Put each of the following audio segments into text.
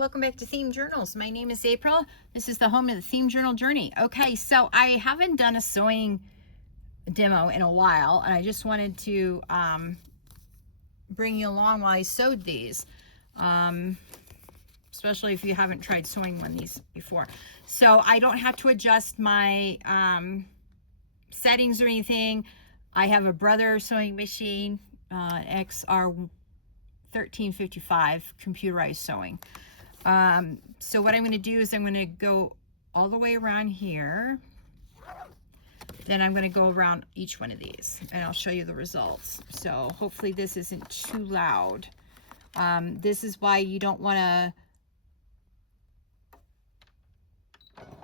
Welcome back to Themed Journals. My name is April. This is the home of the Themed Journal Journey. Okay, so I haven't done a sewing demo in a while, and I just wanted to bring you along while I sewed these, especially if you haven't tried sewing one of these before. So I don't have to adjust my settings or anything. I have a Brother sewing machine, XR 1355 computerized sewing. So what I'm going to do is I'm going to go all the way around here. Then I'm going to go around each one of these and I'll show you the results. So hopefully this isn't too loud. This is why you don't want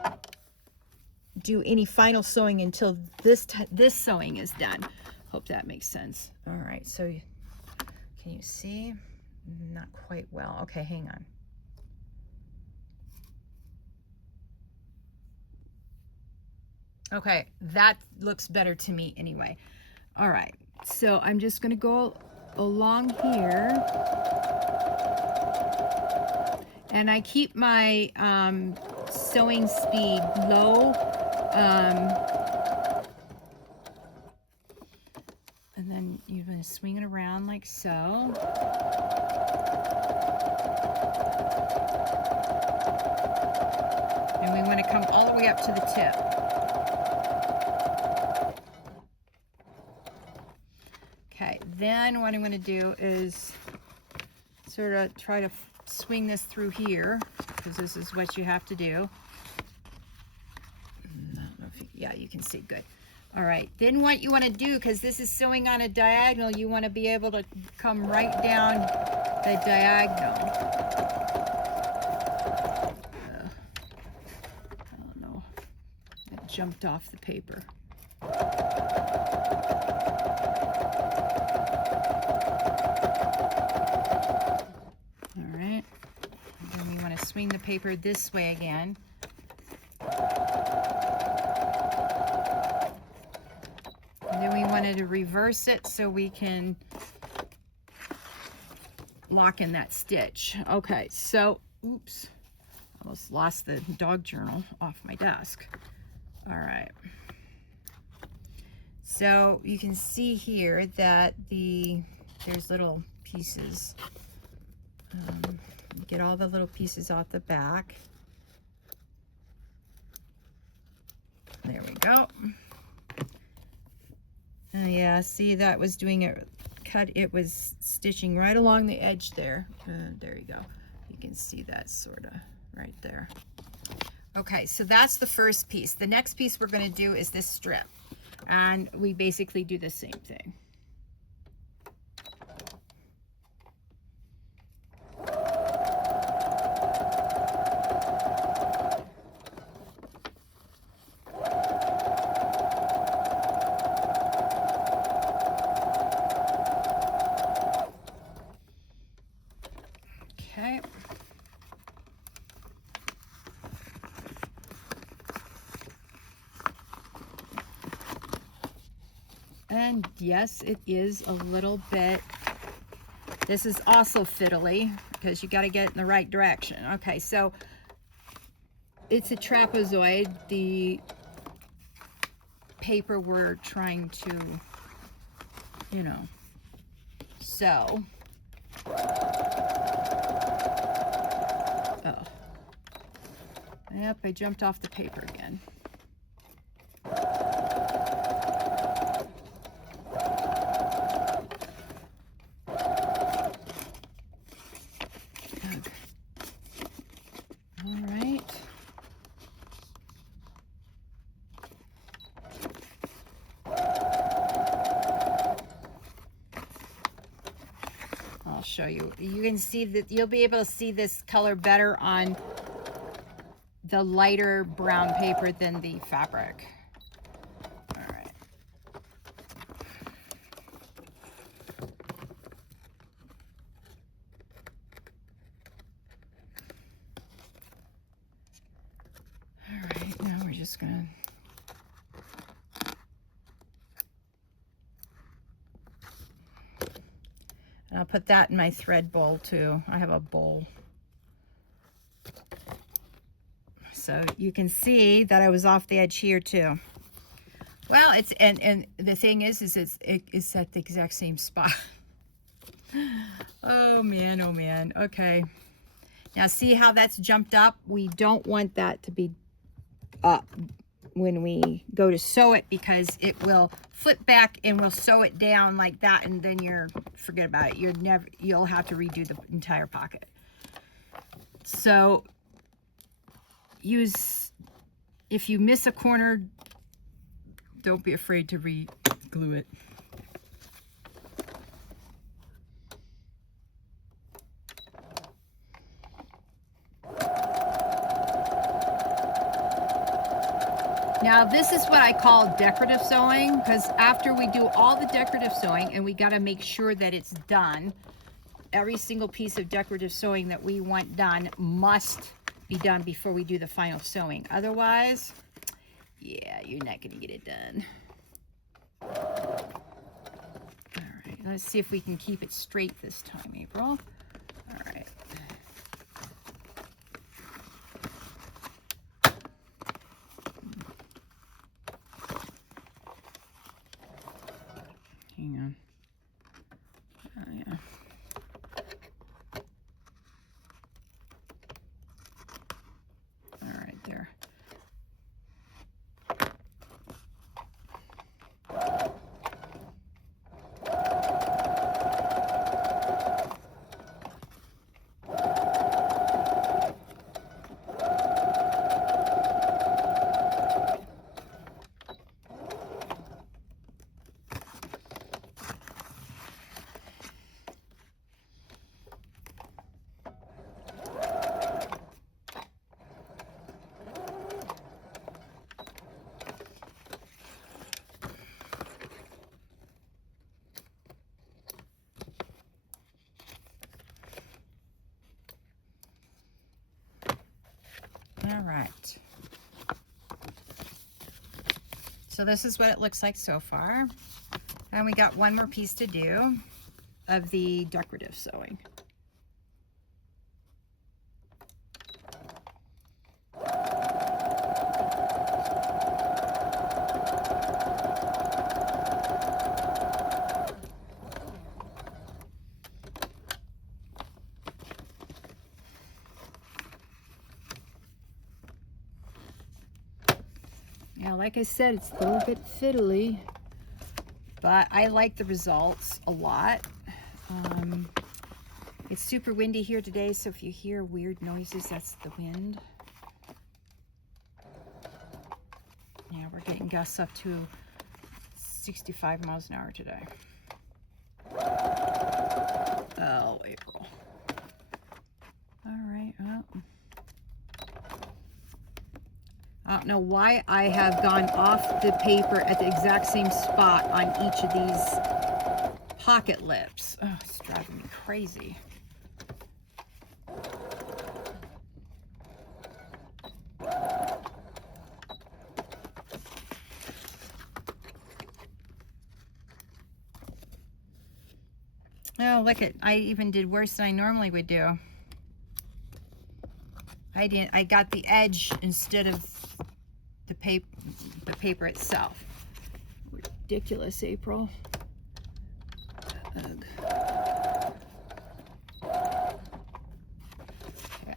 to do any final sewing until this sewing is done. Hope that makes sense. All right, so can you see? Not quite well. Okay, hang on. Okay, that looks better to me anyway. All right, so I'm just gonna go along here. And I keep my sewing speed low. And then you're gonna swing it around like so. And we wanna come all the way up to the tip. Okay, then what I'm going to do is sort of try to swing this through here, because this is what you have to do. I don't know if you can see good. All right, then what you want to do, because this is sewing on a diagonal, you want to be able to come right down the diagonal. I don't know, it jumped off the paper. Swing the paper this way again. And then we wanted to reverse it so we can lock in that stitch. Okay, so, oops, almost lost the dog journal off my desk. All right. So you can see here that there's little pieces. Get all the little pieces off the back. There we go. Yeah, see, that was doing it, it was stitching right along the edge there. There you go. You can see that sort of right there. Okay, so that's the first piece. The next piece we're going to do is this strip. And we basically do the same thing. Okay. And yes, it is a little bit, this is also fiddly because you got to get in the right direction. Okay, so it's a trapezoid, the paper we're trying to, sew. Oh. Yep, I jumped off the paper again. All right. I'll show you. You can see that you'll be able to see this color better on the lighter brown paper than the fabric. All right. All right, now we're just gonna and I'll put that in my thread bowl too. I have a bowl. So you can see that I was off the edge here too. Well, it's, and the thing is it's at the exact same spot. Oh man, okay. Now see how that's jumped up? We don't want that to be up when we go to sew it, because it will flip back and we'll sew it down like that, and then forget about it. You'll have to redo the entire pocket. So if you miss a corner, don't be afraid to re-glue it. Now this is what I call decorative sewing, because after we do all the decorative sewing, and we got to make sure that it's done, every single piece of decorative sewing that we want done must be done before we do the final sewing. Otherwise, yeah, you're not going to get it done. All right, let's see if we can keep it straight this time, April. All right. Hang on. Oh, yeah. All right, there. All right. So this is what it looks like so far. And we got one more piece to do of the decorative sewing. Now, like I said, it's a little bit fiddly, but I like the results a lot. It's super windy here today, so if you hear weird noises, that's the wind. Yeah, we're getting gusts up to 65 miles an hour today. Oh, April. All right, well. I don't know why I have gone off the paper at the exact same spot on each of these pocket lips. Oh, it's driving me crazy. Oh, look at, I even did worse than I normally would do. I got the edge instead of the paper itself. Ridiculous, April. Ugh. Okay,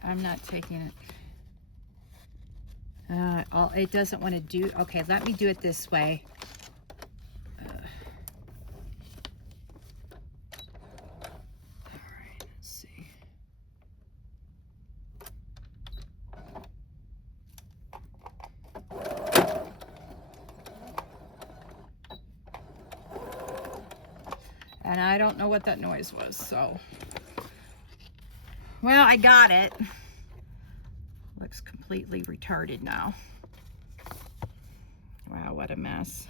I'm not taking it. It doesn't want to do. Okay, let me do it this way. And I don't know what that noise was, so. Well, I got it. Looks completely retarded now. Wow, what a mess.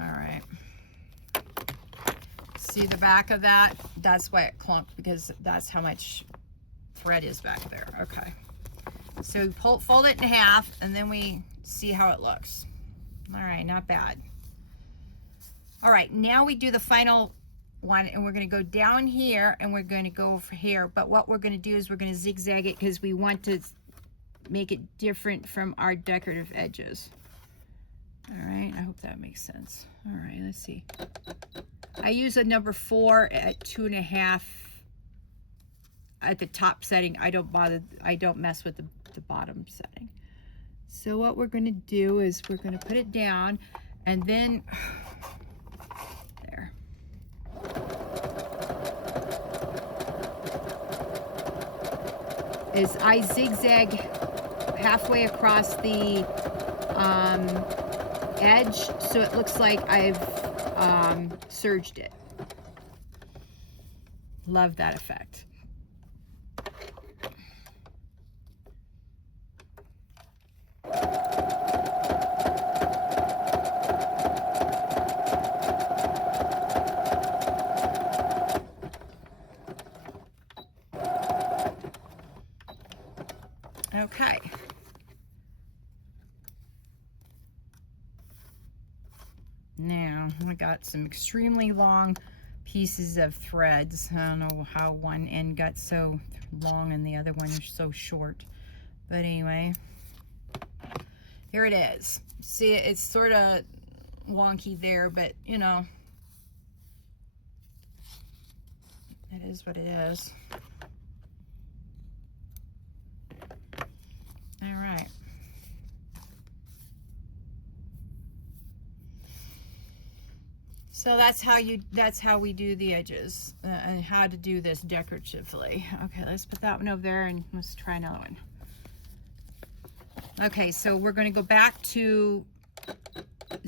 All right. See the back of that? That's why it clumped, because that's how much thread is back there. Okay. So fold it in half, and then we see how it looks. All right, not bad. All right, now we do the final one, and we're going to go down here and we're going to go over here. But what we're going to do is we're going to zigzag it because we want to make it different from our decorative edges. All right, I hope that makes sense. All right, let's see. I use a number 4 at 2.5 at the top setting. I don't mess with the bottom setting. So what we're going to do is we're going to put it down, and then there. Is I zigzag halfway across the edge, so it looks like I've serged it. Love that effect. Okay. Now, I got some extremely long pieces of threads. I don't know how one end got so long and the other one is so short. But anyway, here it is. See, it's sort of wonky there, but you know, it is what it is. All right. So that's how we do the edges and how to do this decoratively. Okay, let's put that one over there and let's try another one. Okay, so we're going to go back to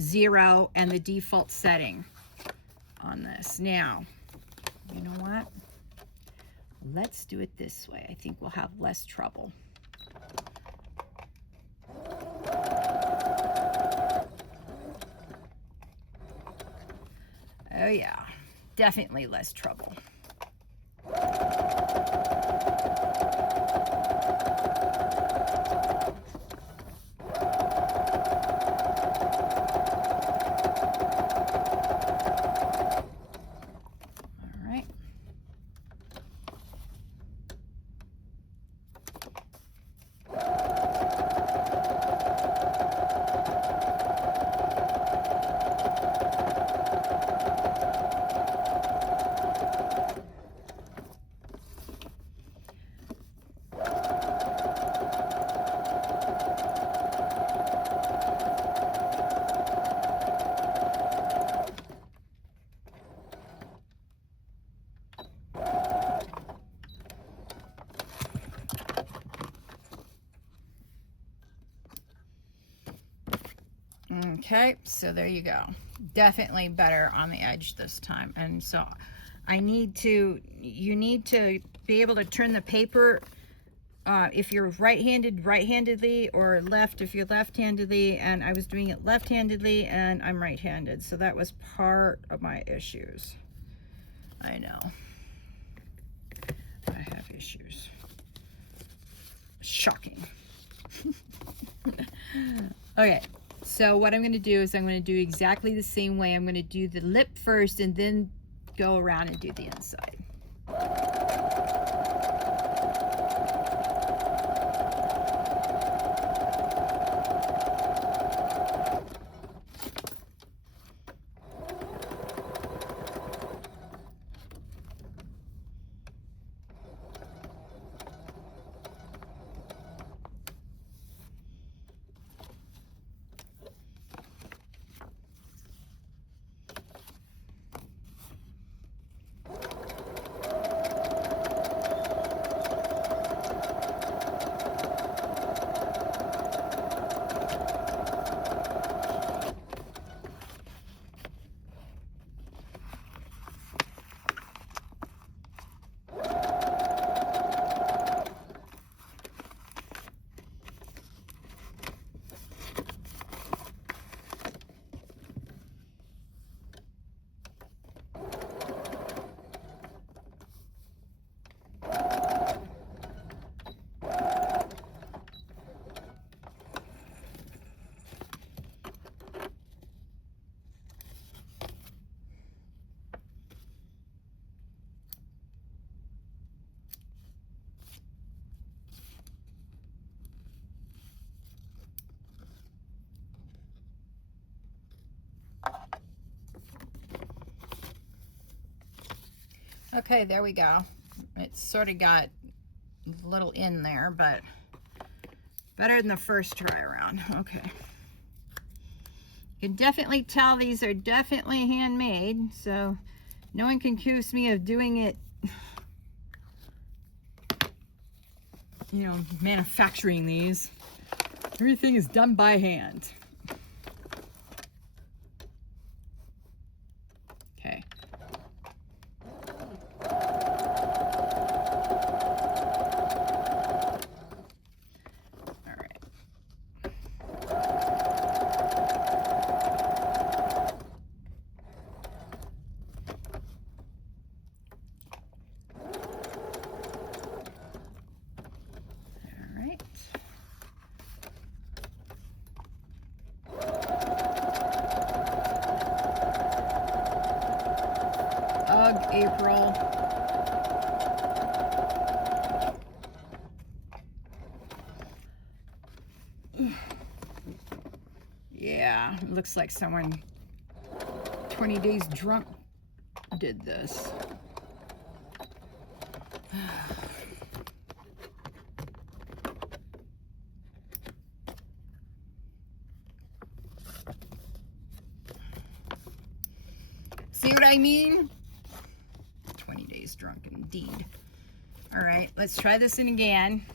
0 and the default setting on this. Now, you know what? Let's do it this way. I think we'll have less trouble. Oh yeah, definitely less trouble. Okay, so there you go. Definitely better on the edge this time. And so you need to be able to turn the paper, if you're right-handed, right-handedly, or left if you're left-handedly, and I was doing it left-handedly and I'm right-handed. So that was part of my issues. I know. I have issues. Shocking. Okay. So what I'm going to do is I'm going to do exactly the same way. I'm going to do the lip first and then go around and do the inside. Okay, there we go. It's sort of got a little in there, but better than the first try around. Okay. You can definitely tell these are definitely handmade, so no one can accuse me of doing it, you know, manufacturing these. Everything is done by hand. Okay. April. Yeah, it looks like someone 20 days drunk did this. See what I mean? 20 days drunk indeed. All right, let's try this in again.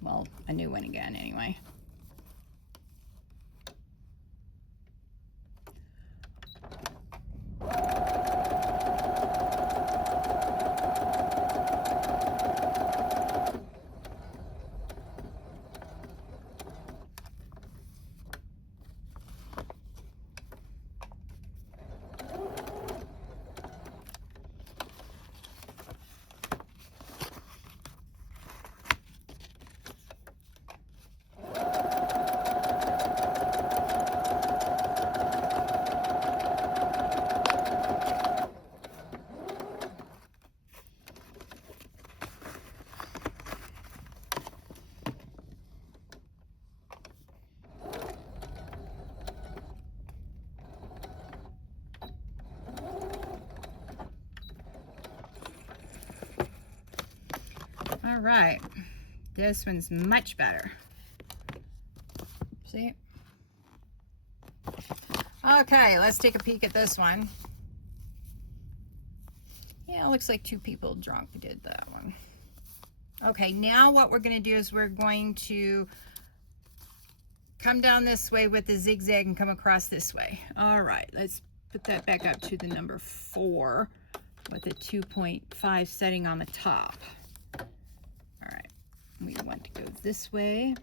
Well, a new one again anyway. All right, this one's much better. See? Okay, let's take a peek at this one. Yeah, it looks like two people drunk did that one. Okay, now what we're going to do is we're going to come down this way with the zigzag and come across this way. All right, let's put that back up to the number 4 with the 2.5 setting on the top. All right, we want to go this way.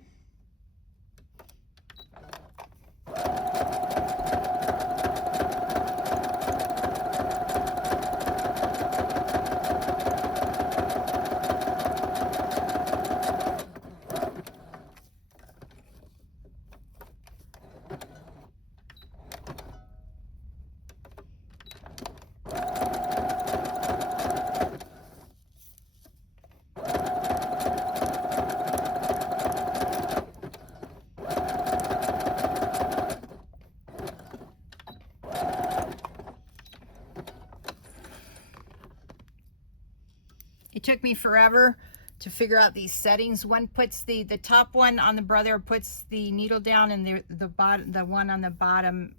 It took me forever to figure out these settings. One puts the top one on the brother puts the needle down, and the one on the bottom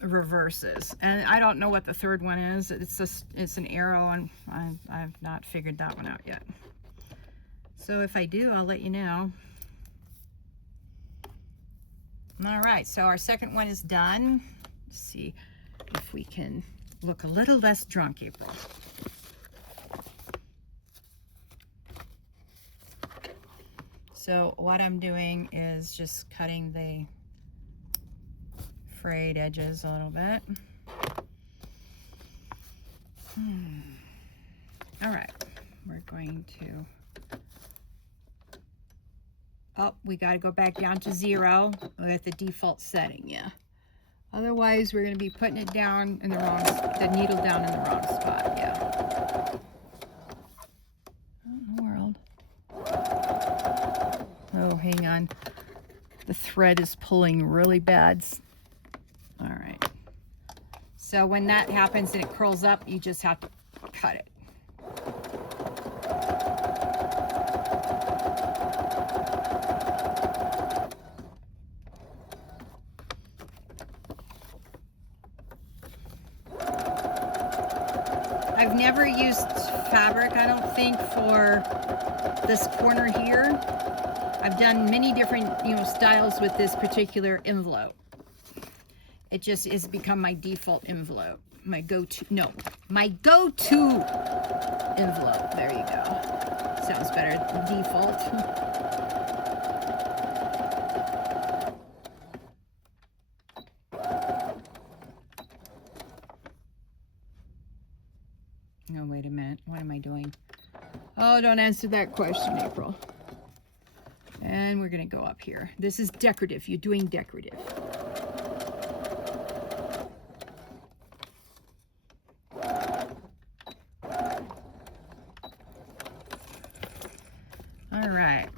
reverses. And I don't know what the third one is. It's an arrow, and I've not figured that one out yet. So if I do, I'll let you know. All right, so our second one is done. Let's see if we can look a little less drunk, April. So what I'm doing is just cutting the frayed edges a little bit. All right, we're going to, oh, we got to go back down to 0 with the default setting, yeah. Otherwise, we're going to be putting it down in the wrong, the needle down in the wrong spot, yeah. What in the world? Oh, hang on. The thread is pulling really bad. All right. So when that happens and it curls up, you just have to cut it. I've never used fabric, I don't think, for this corner here. I've done many different, styles with this particular envelope. It just has become my default envelope. My go-to envelope. There you go. Sounds better than default. Oh, wait a minute. What am I doing? Oh, don't answer that question, April. And we're going to go up here. This is decorative. You're doing decorative. All right.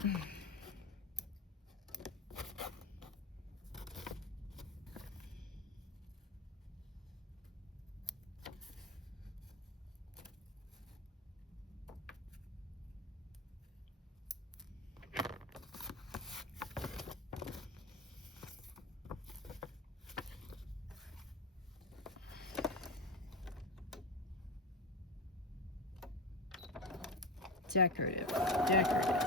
Decorative, decorative.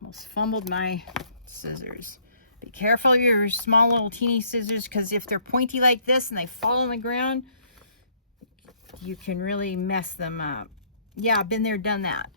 Almost fumbled my scissors. Be careful of your small little teeny scissors, because if they're pointy like this and they fall on the ground, you can really mess them up. Yeah, I've been there, done that.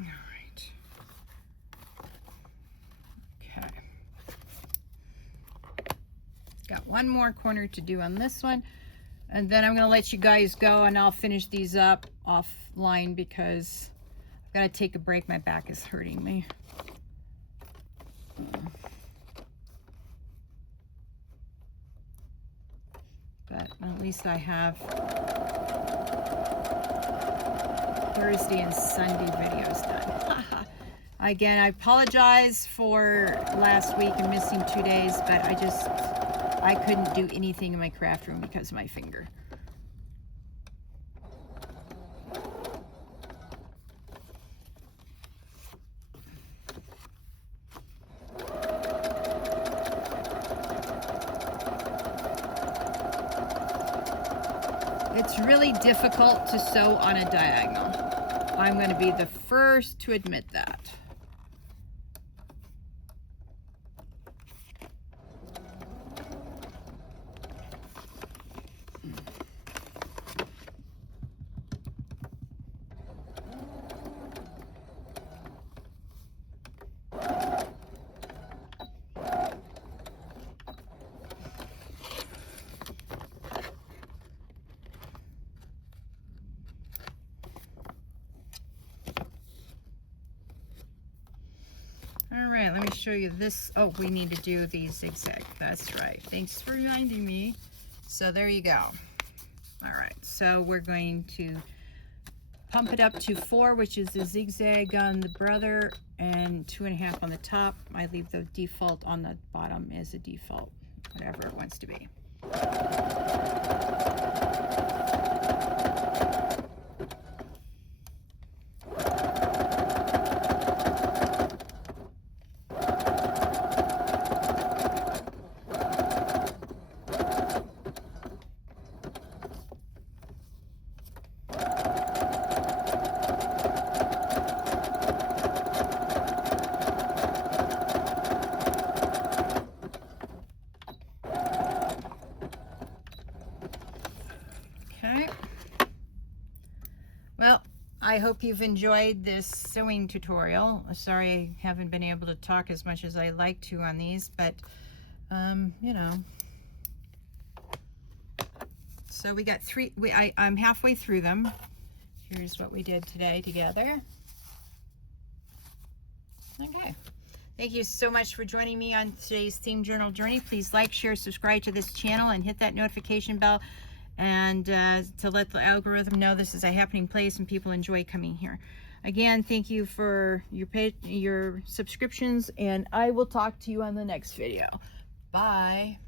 All right. Okay. Got one more corner to do on this one, and then I'm going to let you guys go, and I'll finish these up offline because I've got to take a break. My back is hurting me. But at least I have Thursday and Sunday videos done. Again, I apologize for last week and missing 2 days, but I couldn't do anything in my craft room because of my finger. It's really difficult to sew on a diagonal. I'm going to be the first to admit that. All right, let me show you this. Oh, we need to do the zigzag. That's right. Thanks for reminding me. So there you go. All right, so we're going to pump it up to 4, which is the zigzag on the brother, and 2.5 on the top. I leave the default on the bottom as a default, whatever it wants to be. Okay. Well, I hope you've enjoyed this sewing tutorial. Sorry I haven't been able to talk as much as I like to on these, but you know. So we got 3, I'm halfway through them. Here's what we did today together. Okay. Thank you so much for joining me on today's Theme Journal journey. Please like, share, subscribe to this channel, and hit that notification bell, and to let the algorithm know this is a happening place and people enjoy coming here. Again, thank you for your subscriptions, and I will talk to you on the next video. Bye.